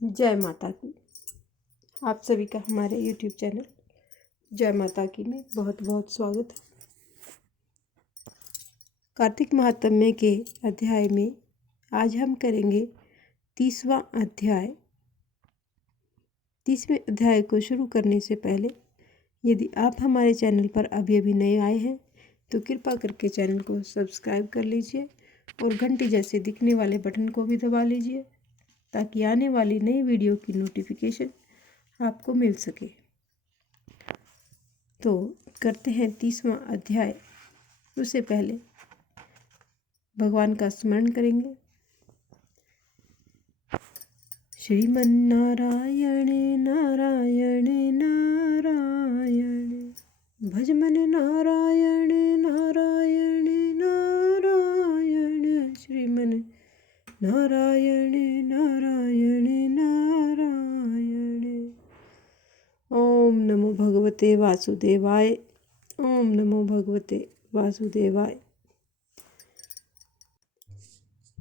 जय माता की। आप सभी का हमारे YouTube चैनल जय माता की में बहुत बहुत स्वागत है। कार्तिक महात्म्य के अध्याय में आज हम करेंगे 30वां अध्याय। 30वें अध्याय को शुरू करने से पहले यदि आप हमारे चैनल पर अभी नए आए हैं तो कृपा करके चैनल को सब्सक्राइब कर लीजिए और घंटी जैसे दिखने वाले बटन को भी दबा लीजिए ताकि आने वाली नई वीडियो की नोटिफिकेशन आपको मिल सके। तो करते हैं 30वां अध्याय। उससे पहले भगवान का स्मरण करेंगे। श्रीमन्नारायण नारायण नारायण भजमन नारायण नारायण नारायण श्रीमन नारायण नारायण नारायण। ओम नमो भगवते वासुदेवाय। ओम नमो भगवते वासुदेवाय।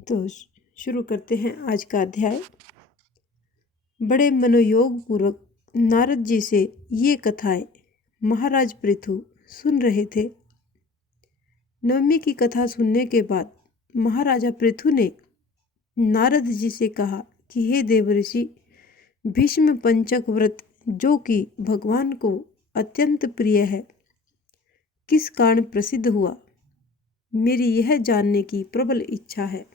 तो शुरू करते हैं आज का अध्याय। बड़े मनोयोग पूर्वक नारद जी से ये कथाएं महाराज पृथु सुन रहे थे। नवमी की कथा सुनने के बाद महाराजा पृथु ने नारद जी से कहा कि हे देवर्षि, भीष्म पंचक व्रत जो कि भगवान को अत्यंत प्रिय है किस कारण प्रसिद्ध हुआ, मेरी यह जानने की प्रबल इच्छा है।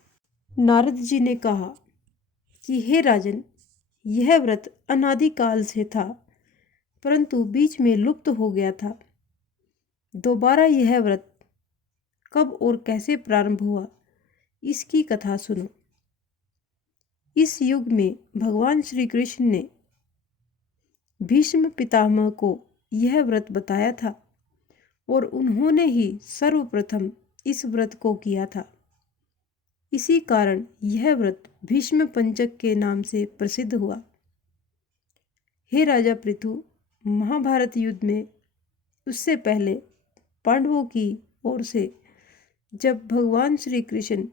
नारद जी ने कहा कि हे राजन, यह व्रत अनादिकाल से था परंतु बीच में लुप्त हो गया था। दोबारा यह व्रत कब और कैसे प्रारंभ हुआ, इसकी कथा सुनो। इस युग में भगवान श्री कृष्ण ने भीष्म पितामह को यह व्रत बताया था और उन्होंने ही सर्वप्रथम इस व्रत को किया था। इसी कारण यह व्रत भीष्म पंचक के नाम से प्रसिद्ध हुआ। हे राजा पृथु, महाभारत युद्ध में उससे पहले पांडवों की ओर से जब भगवान श्री कृष्ण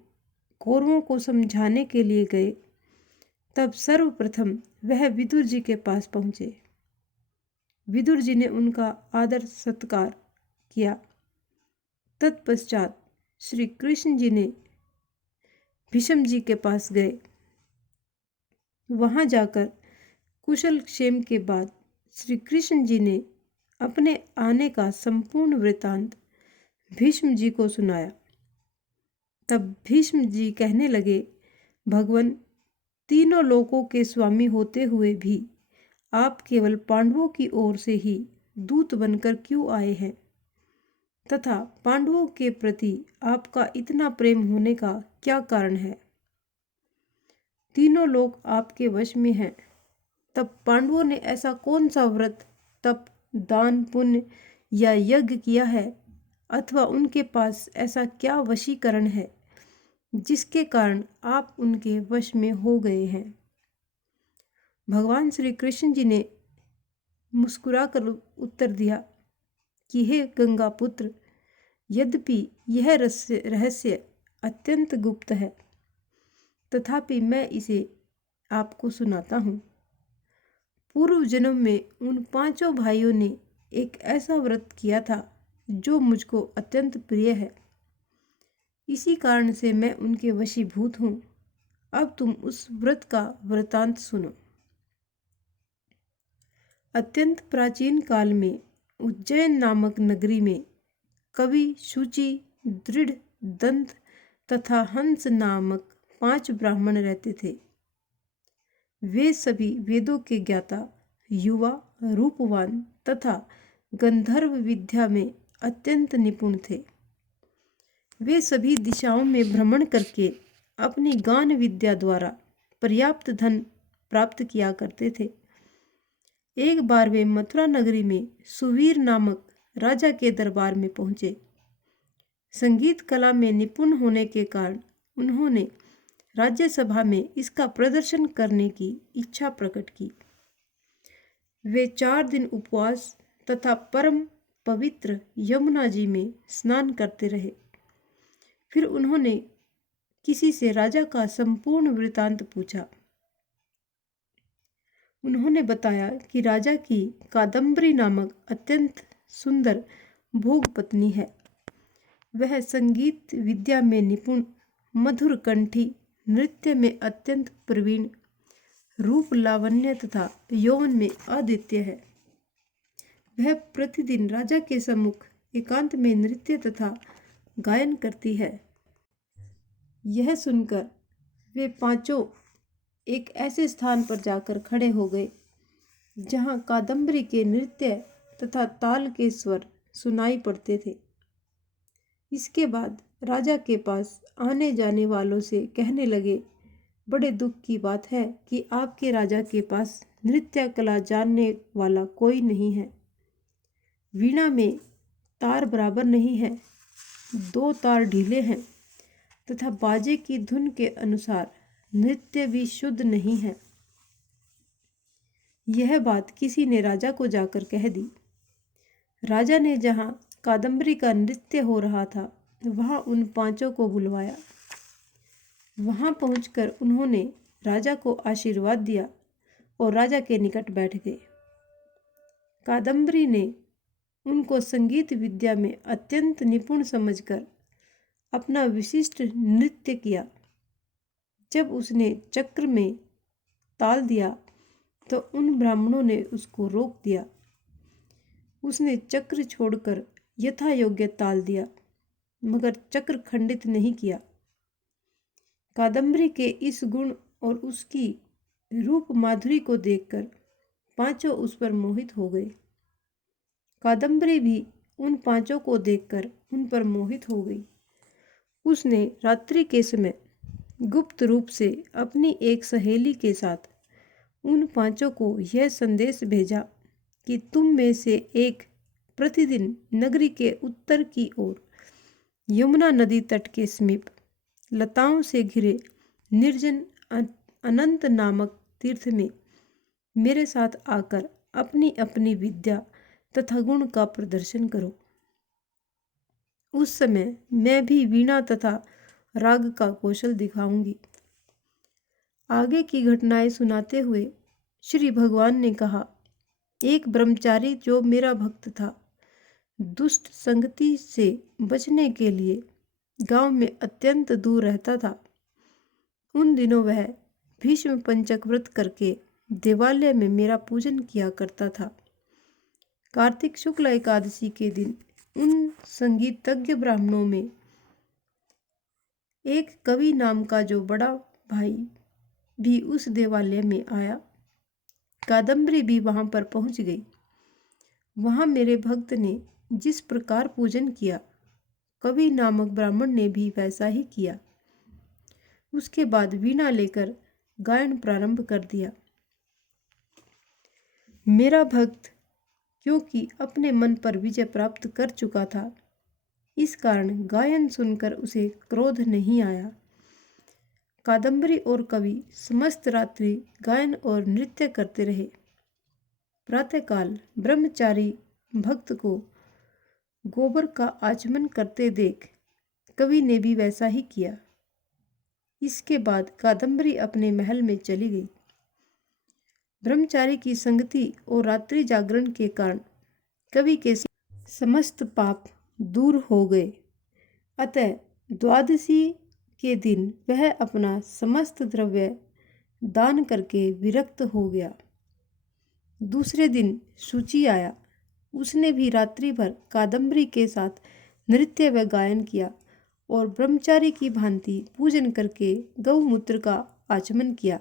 कौरवों को समझाने के लिए गए तब सर्वप्रथम वह विदुर जी के पास पहुंचे। विदुर जी ने उनका आदर सत्कार किया। तत्पश्चात श्री कृष्ण जी ने भीष्म जी के पास गए। वहां जाकर कुशल क्षेम के बाद श्री कृष्ण जी ने अपने आने का संपूर्ण वृतांत भीष्म जी को सुनाया। तब भीष्म जी कहने लगे, भगवान, तीनों लोकों के स्वामी होते हुए भी आप केवल पांडवों की ओर से ही दूत बनकर क्यों आए हैं तथा पांडवों के प्रति आपका इतना प्रेम होने का क्या कारण है। तीनों लोग आपके वश में हैं, तब पांडवों ने ऐसा कौन सा व्रत, तप, दान, पुण्य या यज्ञ किया है अथवा उनके पास ऐसा क्या वशीकरण है जिसके कारण आप उनके वश में हो गए हैं। भगवान श्री कृष्ण जी ने मुस्कुराकर उत्तर दिया कि हे गंगा पुत्र, यद्यपि यह रहस्य अत्यंत गुप्त है तथापि मैं इसे आपको सुनाता हूँ। पूर्व जन्म में उन पांचों भाइयों ने एक ऐसा व्रत किया था जो मुझको अत्यंत प्रिय है। इसी कारण से मैं उनके वशीभूत हूँ। अब तुम उस व्रत का वृतांत सुनो। अत्यंत प्राचीन काल में उज्जैन नामक नगरी में कवि शुचि, दृढ़, दंत तथा हंस नामक 5 ब्राह्मण रहते थे। वे सभी वेदों के ज्ञाता, युवा, रूपवान तथा गंधर्व विद्या में अत्यंत निपुण थे। वे सभी दिशाओं में भ्रमण करके अपनी गान विद्या द्वारा पर्याप्त धन प्राप्त किया करते थे। एक बार वे मथुरा नगरी में सुवीर नामक राजा के दरबार में पहुंचे। संगीत कला में निपुण होने के कारण उन्होंने राज्यसभा में इसका प्रदर्शन करने की इच्छा प्रकट की। वे 4 दिन उपवास तथा परम पवित्र यमुना जी में स्नान करते रहे। फिर उन्होंने किसी से राजा का संपूर्ण वृतांत पूछा। उन्होंने बताया कि राजा की कादम्बरी नामक अत्यंत सुंदर भोग पत्नी है। वह संगीत विद्या में निपुण, मधुर कंठी, नृत्य में अत्यंत प्रवीण, रूप लावण्य तथा यौवन में अद्वितीय है। वह प्रतिदिन राजा के सम्मुख एकांत में नृत्य तथा गायन करती है। यह सुनकर वे पांचों एक ऐसे स्थान पर जाकर खड़े हो गए जहां कादम्बरी के नृत्य तथा ताल के स्वर सुनाई पड़ते थे। इसके बाद राजा के पास आने जाने वालों से कहने लगे, बड़े दुख की बात है कि आपके राजा के पास नृत्य कला जानने वाला कोई नहीं है। वीणा में तार बराबर नहीं है, 2 तार ढीले हैं तथा बाजे की धुन के अनुसार नृत्य भी शुद्ध नहीं है। यह बात किसी ने राजा को जाकर कह दी। राजा ने जहाँ कादम्बरी का नृत्य हो रहा था वहाँ उन पांचों को बुलवाया। वहाँ पहुंचकर उन्होंने राजा को आशीर्वाद दिया और राजा के निकट बैठ गए। कादम्बरी ने उनको संगीत विद्या में अत्यंत निपुण समझकर अपना विशिष्ट नृत्य किया। जब उसने चक्र में ताल दिया तो उन ब्राह्मणों ने उसको रोक दिया। उसने चक्र छोड़कर यथा योग्य ताल दिया, मगर चक्र खंडित नहीं किया। कादम्बरी के इस गुण और उसकी रूप माधुरी को देखकर पांचों उस पर मोहित हो गए। कादम्बरी भी उन पांचों को देखकर उन पर मोहित हो गई। उसने रात्रि के समय गुप्त रूप से अपनी एक सहेली के साथ उन पांचों को यह संदेश भेजा कि तुम में से एक प्रतिदिन नगरी के उत्तर की ओर यमुना नदी तट के समीप लताओं से घिरे निर्जन अनंत नामक तीर्थ में मेरे साथ आकर अपनी अपनी विद्या तथा गुण का प्रदर्शन करो। उस समय मैं भी वीणा तथा राग का कौशल दिखाऊंगी। आगे की घटनाएं सुनाते हुए श्री भगवान ने कहा, एक ब्रह्मचारी जो मेरा भक्त था, दुष्ट संगति से बचने के लिए गांव में अत्यंत दूर रहता था। उन दिनों वह भीष्म पंचक व्रत करके देवालय में मेरा पूजन किया करता था। कार्तिक शुक्ल एकादशी के दिन उन संगीतज्ञ ब्राह्मणों में एक कवि नाम का जो बड़ा भाई भी उस देवालय में आया। कादम्बरी भी वहां पर पहुंच गई। वहां मेरे भक्त ने जिस प्रकार पूजन किया, कवि नामक ब्राह्मण ने भी वैसा ही किया। उसके बाद वीणा लेकर गायन प्रारंभ कर दिया। मेरा भक्त क्योंकि अपने मन पर विजय प्राप्त कर चुका था, इस कारण गायन सुनकर उसे क्रोध नहीं आया। कादम्बरी और कवि समस्त रात्रि गायन और नृत्य करते रहे। प्रातःकाल ब्रह्मचारी भक्त को गोबर का आचमन करते देख कवि ने भी वैसा ही किया। इसके बाद कादम्बरी अपने महल में चली गई। ब्रह्मचारी की संगति और रात्रि जागरण के कारण कवि के समस्त पाप दूर हो गए। अतः द्वादशी के दिन वह अपना समस्त द्रव्य दान करके विरक्त हो गया। दूसरे दिन शुचि आया। उसने भी रात्रि भर कादम्बरी के साथ नृत्य व गायन किया और ब्रह्मचारी की भांति पूजन करके गौमूत्र का आचमन किया।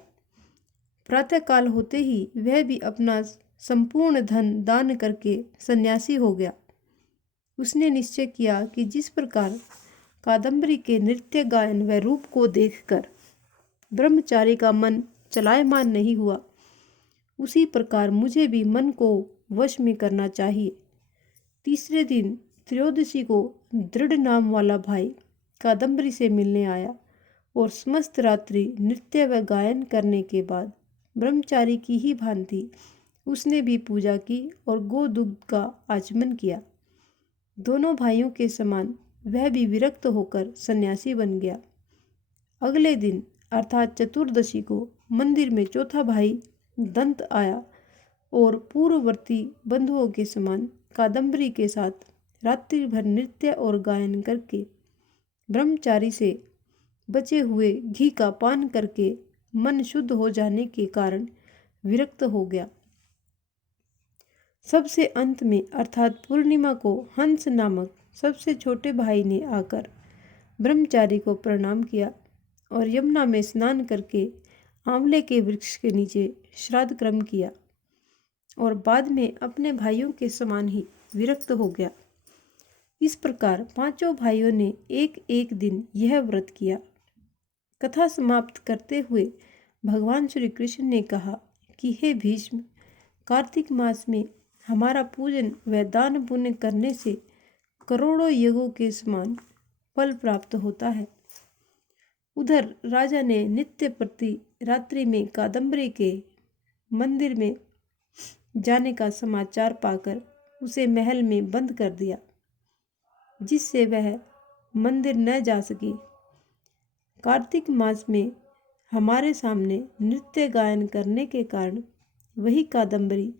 प्रातःकाल होते ही वह भी अपना संपूर्ण धन दान करके सन्यासी हो गया। उसने निश्चय किया कि जिस प्रकार कादम्बरी के नृत्य गायन व रूप को देखकर ब्रह्मचारी का मन चलायमान नहीं हुआ, उसी प्रकार मुझे भी मन को वश में करना चाहिए। तीसरे दिन त्रयोदशी को दृढ़ नाम वाला भाई कादम्बरी से मिलने आया और समस्त रात्रि नृत्य व गायन करने के बाद ब्रह्मचारी की ही भांति उसने भी पूजा की और गोदुग्ध का आचमन किया। दोनों भाइयों के समान वह भी विरक्त होकर सन्यासी बन गया। अगले दिन अर्थात चतुर्दशी को मंदिर में चौथा भाई दंत आया और पूर्ववर्ती बंधुओं के समान कादम्बरी के साथ रात्रि भर नृत्य और गायन करके ब्रह्मचारी से बचे हुए घी का पान करके मन शुद्ध हो जाने के कारण विरक्त हो गया। सबसे अंत में अर्थात पूर्णिमा को हंस नामक सबसे छोटे भाई ने आकर ब्रह्मचारी को प्रणाम किया और यमुना में स्नान करके आंवले के वृक्ष के नीचे श्राद्ध कर्म किया और बाद में अपने भाइयों के समान ही विरक्त हो गया। इस प्रकार पांचों भाइयों ने एक एक दिन यह व्रत किया। कथा समाप्त करते हुए भगवान श्री कृष्ण ने कहा कि हे भीष्म, कार्तिक मास में हमारा पूजन व दान पुण्य करने से करोड़ों यज्ञों के समान फल प्राप्त होता है। उधर राजा ने नित्य प्रति रात्रि में कादम्बरी के मंदिर में जाने का समाचार पाकर उसे महल में बंद कर दिया, जिससे वह मंदिर न जा सकी। कार्तिक मास में हमारे सामने नृत्य गायन करने के कारण वही कादम्बरी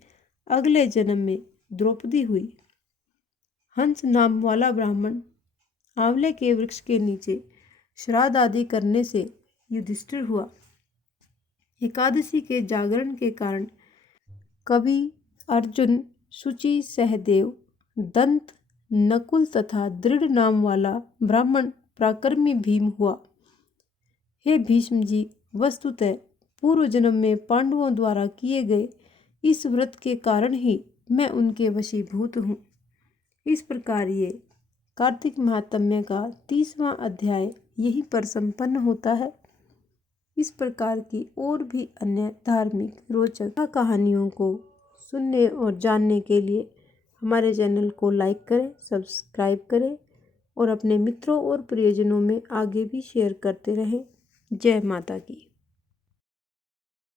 अगले जन्म में द्रौपदी हुई। हंस नाम वाला ब्राह्मण आंवले के वृक्ष के नीचे श्राद्ध आदि करने से युधिष्ठिर हुआ। एकादशी के जागरण के कारण कवि अर्जुन, शुचि, सहदेव, दंत, नकुल तथा दृढ़ नाम वाला ब्राह्मण पराक्रमी भीम हुआ। हे भीष्म जी, वस्तुतः पूर्व जन्म में पांडवों द्वारा किए गए इस व्रत के कारण ही मैं उनके वशीभूत हूँ। इस प्रकार ये कार्तिक महात्म्य का 30वां अध्याय यहीं पर संपन्न होता है। इस प्रकार की और भी अन्य धार्मिक रोचक कहानियों को सुनने और जानने के लिए हमारे चैनल को लाइक करें, सब्सक्राइब करें और अपने मित्रों और प्रियजनों में आगे भी शेयर करते रहें। जय माता की।